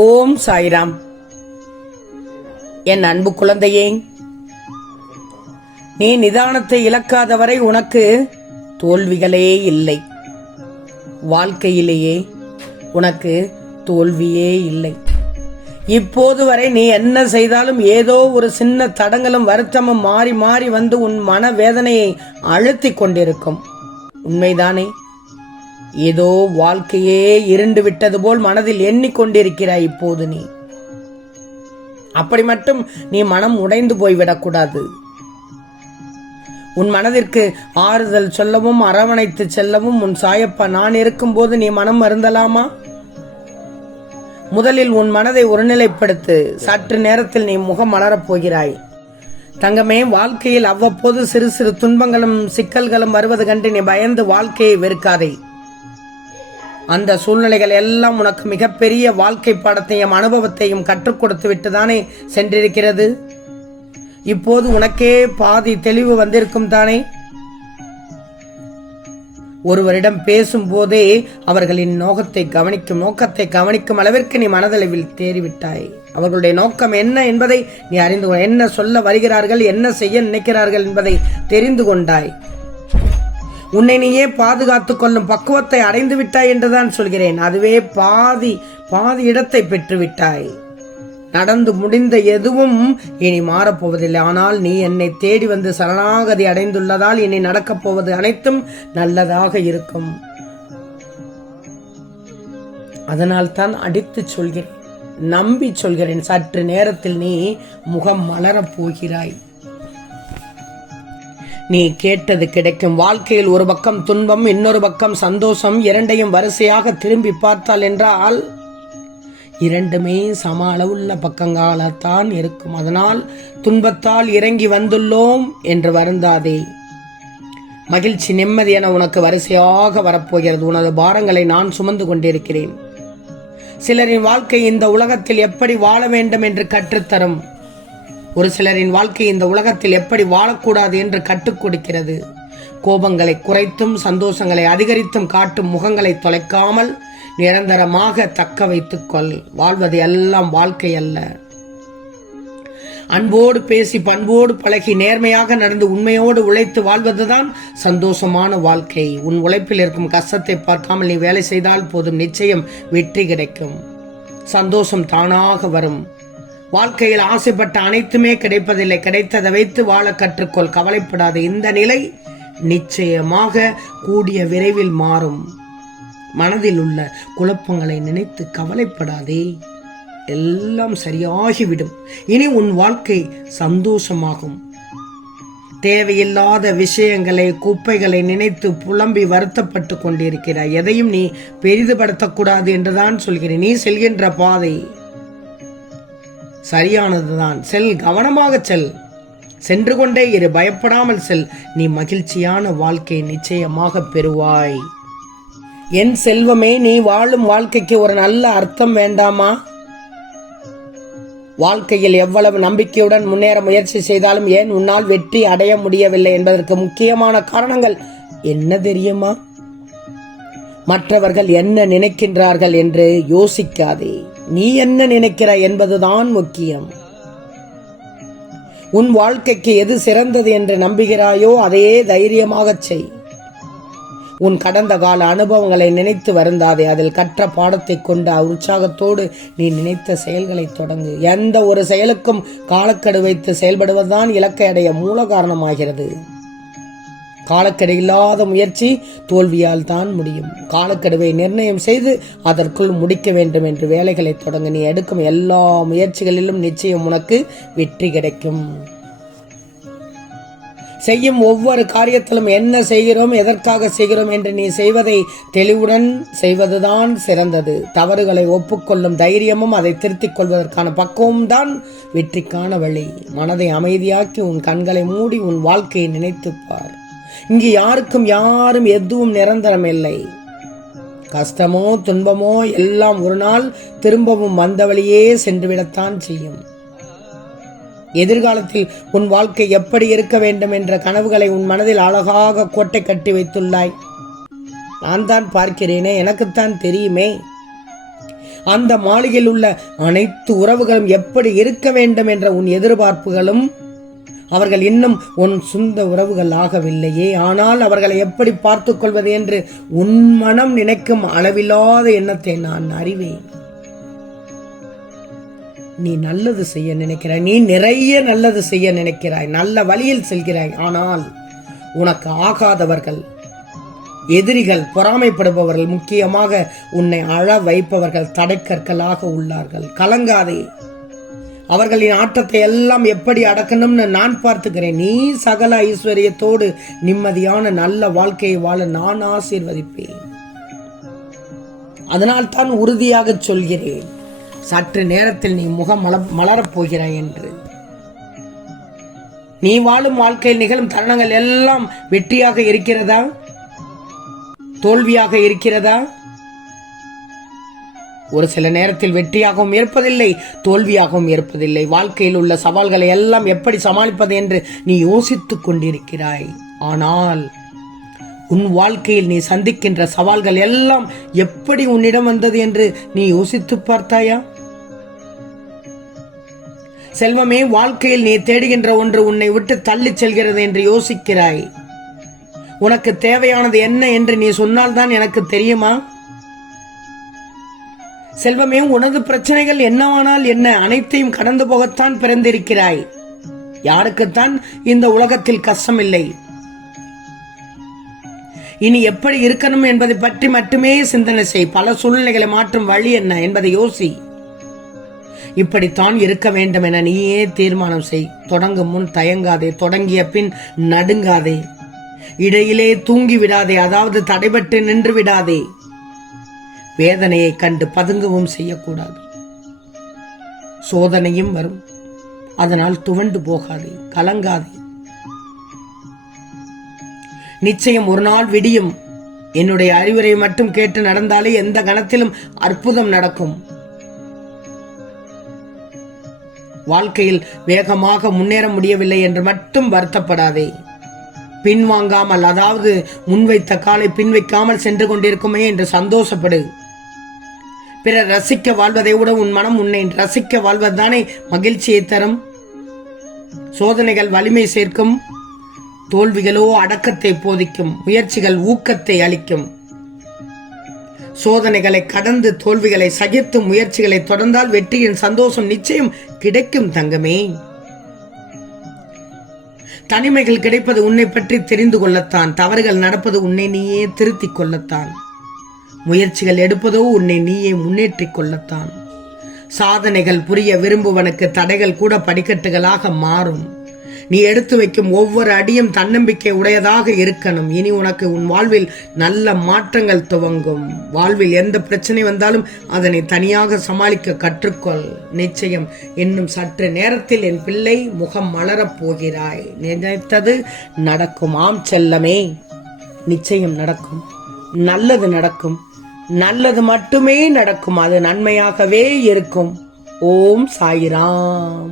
ஓம் சாய்ராம். என் அன்பு குழந்தையே, நீ நிதானத்தை இழக்காதவரை உனக்கு தோல்விகளே இல்லை. வாழ்க்கையிலேயே உனக்கு தோல்வியே இல்லை. இப்போது வரை நீ என்ன செய்தாலும் ஏதோ ஒரு சின்ன தடங்களும் வருத்தமும் மாறி மாறி வந்து உன் மன வேதனையை அழுத்தி கொண்டிருக்கும். உண்மைதானே? ஏதோ வாழ்க்கையே இருண்டு விட்டது போல் மனதில் எண்ணிக்கொண்டிருக்கிறாய். இப்போது நீ அப்படி மட்டும் நீ மனம் உடைந்து போய்விடக்கூடாது. உன் மனதிற்கு ஆறுதல் சொல்லவும் அரவணைத்து செல்லவும் உன் சாயப்பா நான் இருக்கும்போது நீ மனம் வருந்தலாமா? முதலில் உன் மனதை ஒருநிலைப்படுத்து. சற்று நேரத்தில் நீ முகம் மலரப் போகிறாய். தங்கமே, வாழ்க்கையில் அவ்வப்போது சிறு சிறு துன்பங்களும் சிக்கல்களும் வருவது கண்டு நீ பயந்து வாழ்க்கையை வெறுக்காதே. அந்த சூழ்நிலைகள் எல்லாம் உனக்கு மிகப்பெரிய வாழ்க்கை பாடத்தையும் அனுபவத்தையும் கற்றுக் கொடுத்து விட்டுதானே சென்றிருக்கிறது. இப்போது உனக்கே பாதி தெளிவு வந்திருக்கும் தானே. ஒருவரிடம் பேசும் போதே அவர்களின் நோக்கத்தை கவனிக்கும் அளவிற்கு நீ மனதளவில் தேறிவிட்டாய். அவர்களுடைய நோக்கம் என்ன என்பதை நீ அறிந்து என்ன சொல்ல வருகிறார்கள், என்ன செய்ய நினைக்கிறார்கள் என்பதை தெரிந்து கொண்டாய். உன்னை நீயே பாதுகாத்துக் கொள்ளும் பக்குவத்தை அடைந்து விட்டாய் என்றுதான் சொல்கிறேன். அதுவே பாதி இடத்தை பெற்று விட்டாய். நடந்து முடிந்த எதுவும் இனி மாறப்போவதில்லை. ஆனால் நீ என்னை தேடி வந்து சரணாகதி அடைந்துள்ளதால் இனி நடக்கப் போவது அனைத்தும் நல்லதாக இருக்கும். அதனால் தான் அடித்து சொல்கிறேன், நம்பி சொல்கிறேன். சற்று நேரத்தில் நீ முகம் மலரப் போகிறாய். நீ கேட்டது கிடைக்கும். வாழ்க்கையில் ஒரு பக்கம் துன்பம், இன்னொரு பக்கம் சந்தோஷம், இரண்டையும் வரிசையாக திரும்பி பார்த்தால் என்றால் இரண்டுமே சம அளவுள்ள பக்கங்களாத்தான் இருக்கும். அதனால் துன்பத்தால் இறங்கி வந்துள்ளோம் என்று வருந்தாதே. மகிழ்ச்சி, நிம்மதி என உனக்கு வரிசையாக வரப்போகிறது. உனது பாரங்களை நான் சுமந்து கொண்டிருக்கிறேன். சிலரின் வாழ்க்கை இந்த உலகத்தில் எப்படி வாழ வேண்டும் என்று கற்றுத்தரும். ஒரு சிலரின் வாழ்க்கை இந்த உலகத்தில் எப்படி வாழக்கூடாது என்று கற்றுக் கொடுக்கிறது. கோபங்களை குறைத்தும் சந்தோஷங்களை அதிகரித்தும் காட்டும் முகங்களை தொலைக்காமல் நிரந்தரமாக தக்க வைத்துக் கொள். வாழ்வது எல்லாம் வாழ்க்கை அல்ல. அன்போடு பேசி பண்போடு பழகி நேர்மையாக நடந்து உண்மையோடு உழைத்து வாழ்வதுதான் சந்தோஷமான வாழ்க்கை. உன் உழைப்பில் இருக்கும் கஷ்டத்தை பார்க்காமல் நீ வேலை செய்தால் போதும், நிச்சயம் வெற்றி கிடைக்கும். சந்தோஷம் தானாக வரும். வாழ்க்கையில் ஆசைப்பட்ட அனைத்துமே கிடைப்பதில்லை. கிடைத்ததை வைத்து வாழ கற்றுக்கொள். கவலைப்படாது. இந்த நிலை நிச்சயமாக கூடிய விரைவில் மாறும். மனதில் உள்ள குழப்பங்களை நினைத்து கவலைப்படாதே. எல்லாம் சரியாகிவிடும். இனி உன் வாழ்க்கை சந்தோஷமாகும். தேவையில்லாத விஷயங்களை, குப்பைகளை நினைத்து புலம்பி வருத்தப்பட்டு கொண்டிருக்கிறாய். எதையும் நீ பெரிதுபடுத்தக்கூடாது என்றுதான் சொல்கிறேன். நீ செல்கின்ற பாதை சரியானதுதான். செல், கவனமாக செல். சென்று கொண்டே இரு, பயப்படாமல் செல். நீ மகிழ்ச்சியான வாழ்க்கை நிச்சயமாக பெறுவாய். என் செல்வமே, நீ வாழும் வாழ்க்கைக்கு ஒரு நல்ல அர்த்தம் வேண்டாமா? வாழ்க்கையில் எவ்வளவு நம்பிக்கையுடன் முன்னேற முயற்சி செய்தாலும் ஏன் உன்னால் வெற்றி அடைய முடியவில்லை என்பதற்கு முக்கியமான காரணங்கள் என்ன தெரியுமா? மற்றவர்கள் என்ன நினைக்கின்றார்கள் என்று யோசிக்காதே. நீ என்ன நினைக்கிறாய் என்பதுதான் முக்கியம். உன் வாழ்க்கைக்கு எது சிறந்தது என்று நம்புகிறாயோ அதையே தைரியமாக செய். உன் கடந்த கால அனுபவங்களை நினைத்து வருந்தாதே. அதில் கற்ற பாடத்தை கொண்டு உற்சாகத்தோடு நீ நினைத்த செயல்களை தொடங்கு. எந்த ஒரு செயலுக்கும் காலக்கெடு வைத்து செயல்படுவதுதான் இலக்கை அடைய மூல காரணமாகிறது. காலக்கெடு இல்லாத முயற்சி தோல்வியால் தான் முடியும். காலக்கெடுவை நிர்ணயம் செய்து அதற்குள் முடிக்க வேண்டும் என்று வேலைகளை தொடங்க. நீ எடுக்கும் எல்லா முயற்சிகளிலும் நிச்சயம் உனக்கு வெற்றி கிடைக்கும். செய்யும் ஒவ்வொரு காரியத்திலும் என்ன செய்கிறோம், எதற்காக செய்கிறோம் என்று நீ செய்வதை தெளிவுடன் செய்வதுதான் சிறந்தது. தவறுகளை ஒப்புக்கொள்ளும் தைரியமும் அதை திருத்திக் கொள்வதற்கான பக்குவமும் தான் வெற்றிக்கான வழி. மனதை அமைதியாக்கி உன் கண்களை மூடி உன் வாழ்க்கையை நினைத்துப்பார். இங்கு யாரும் எதுவும் நிரந்தரம் இல்லை. கஷ்டமோ துன்பமோ எல்லாம் ஒரு நாள் திரும்பவும் வந்த வழியே சென்றுவிடத்தான் செய்யும். எதிர்காலத்தில் உன் வாழ்க்கை எப்படி இருக்க வேண்டும் என்ற கனவுகளை உன் மனதில் அழகாக கோட்டை கட்டி வைத்துள்ளாய். நான் தான் பார்க்கிறேனே, எனக்குத்தான் தெரியுமே. அந்த மாளிகையில் உள்ள அனைத்து உறவுகளும் எப்படி இருக்க வேண்டும் என்ற உன் எதிர்பார்ப்புகளும் அவர்கள் இன்னும் உன் சொந்த உறவுகள் ஆகவில்லையே. ஆனால் அவர்களை எப்படி பார்த்துக் கொள்வது என்று உன் மனம் நினைக்கும் அளவில்லாத எண்ணத்தை நான் அறிவேன். நீ நல்லது செய்ய நினைக்கிறாய், நீ நிறைய நல்லது செய்ய நினைக்கிறாய், நல்ல வழியில் செல்கிறாய். ஆனால் உனக்கு ஆகாதவர்கள், எதிரிகள், பொறாமைப்படுபவர்கள், முக்கியமாக உன்னை அழ வைப்பவர்கள் தடைக்கற்களாக உள்ளார்கள். கலங்காதே, அவர்களின் ஆட்டத்தை எல்லாம் எப்படி அடக்கணும்னு நான் பார்த்துக்கிறேன். நீ சகல ஐஸ்வர்யத்தோடு நிம்மதியான நல்ல வாழ்க்கையை வாழ நான் ஆசீர்வதிப்பேன். அதனால் தான் உறுதியாக சொல்கிறேன், சற்று நேரத்தில் நீ முகம் மலரப் போகிறாய் என்று. நீ வாழும் வாழ்க்கையில் நிகழும் தருணங்கள் எல்லாம் வெற்றியாக இருக்கிறதா, தோல்வியாக இருக்கிறதா? ஒரு சில நேரத்தில் வெற்றியாகவும் இருப்பதில்லை, தோல்வியாகவும் இருப்பதில்லை. வாழ்க்கையில் உள்ள சவால்களை எல்லாம் எப்படி சமாளிப்பது என்று நீ யோசித்துக் கொண்டிருக்கிறாய். ஆனால் உன் வாழ்க்கையில் நீ சந்திக்கின்ற சவால்கள் எல்லாம் எப்படி உன்னிடம் வந்தது என்று நீ யோசித்து பார்த்தாயா? செல்வமே, வாழ்க்கையில் நீ தேடுகின்ற ஒன்று உன்னை விட்டு தள்ளி செல்கிறது என்று யோசிக்கிறாய். உனக்கு தேவையானது என்ன என்று நீ சொன்னால்தான் எனக்கு தெரியுமா? செல்வமே, உனது பிரச்சனைகள் என்னவானால் என்ன, அனைத்தையும் கடந்து போகத்தான் பிறந்திருக்கிறாய். யாருக்குத்தான் இந்த உலகத்தில் கஷ்டம் இல்லை? இனி எப்படி இருக்கணும் என்பதை பற்றி மட்டுமே சிந்தனை செய். பல சூழ்நிலைகளை மாற்றும் வழி என்ன என்பதை யோசி. இப்படித்தான் இருக்க வேண்டும் என நீயே தீர்மானம் செய். தொடங்கும் முன் தயங்காதே, தொடங்கிய பின் நடுங்காதே, இடையிலே தூங்கி விடாதே, அதாவது தடைபட்டு நின்று விடாதே. வேதனையை கண்டு பதுங்கவும் செய்யக்கூடாது. சோதனையும் வரும், அதனால் துவண்டு போகாதே, கலங்காதே. நிச்சயம் ஒரு நாள் விடியும். என்னுடைய அறிவுரை மட்டும் கேட்டு நடந்தாலே எந்த கணத்திலும் அற்புதம் நடக்கும். வாழ்க்கையில் வேகமாக முன்னேற முடியவில்லை என்று மட்டும் வருத்தப்படாதே. பின்வாங்காமல், அதாவது முன்வைத்த காலை பின் வைக்காமல் சென்று கொண்டிருக்குமே என்று சந்தோஷப்படு. பிறர் ரசிக்க வாழ்வதை விட உன் மனம் உன்னை ரசிக்க வாழ்வதுதானே மகிழ்ச்சியை தரும். சோதனைகள் வலிமை சேர்க்கும், தோல்விகளோ அடக்கத்தை போதிக்கும், முயற்சிகள் ஊக்கத்தை அளிக்கும். சோதனைகளை கடந்து தோல்விகளை சகித்து முயற்சிகளை தொடர்ந்தால் வெற்றியின் சந்தோஷம் நிச்சயம் கிடைக்கும் தங்கமே. தனிமைகள் கிடைப்பது உன்னை பற்றி தெரிந்து கொள்ளத்தான், தவறுகள் நடப்பது உன்னை நீயே திருத்திக் கொள்ளத்தான், முயற்சிகள் எடுப்பதோ உன்னை நீயே முன்னேற்றிக் கொள்ளத்தான். சாதனைகள் புரிய விரும்புவனுக்கு தடைகள் கூட படிக்கட்டுகளாக மாறும். நீ எடுத்து வைக்கும் ஒவ்வொரு அடியும் தன்னம்பிக்கை உடையதாக இருக்கணும். இனி உனக்கு உன் வாழ்வில் நல்ல மாற்றங்கள் துவங்கும். வாழ்வில் எந்த பிரச்சனை வந்தாலும் அதனை தனியாக சமாளிக்க கற்றுக்கொள். நிச்சயம் இன்னும் சற்று நேரத்தில் என் பிள்ளை முகம் மலரப் போகிறாய். நினைத்தது நடக்கும். ஆம் செல்லமே, நிச்சயம் நடக்கும். நல்லது நடக்கும். நல்லது மட்டுமே நடக்கும். அது நன்மையாகவே இருக்கும். ஓம் சாயிராம்.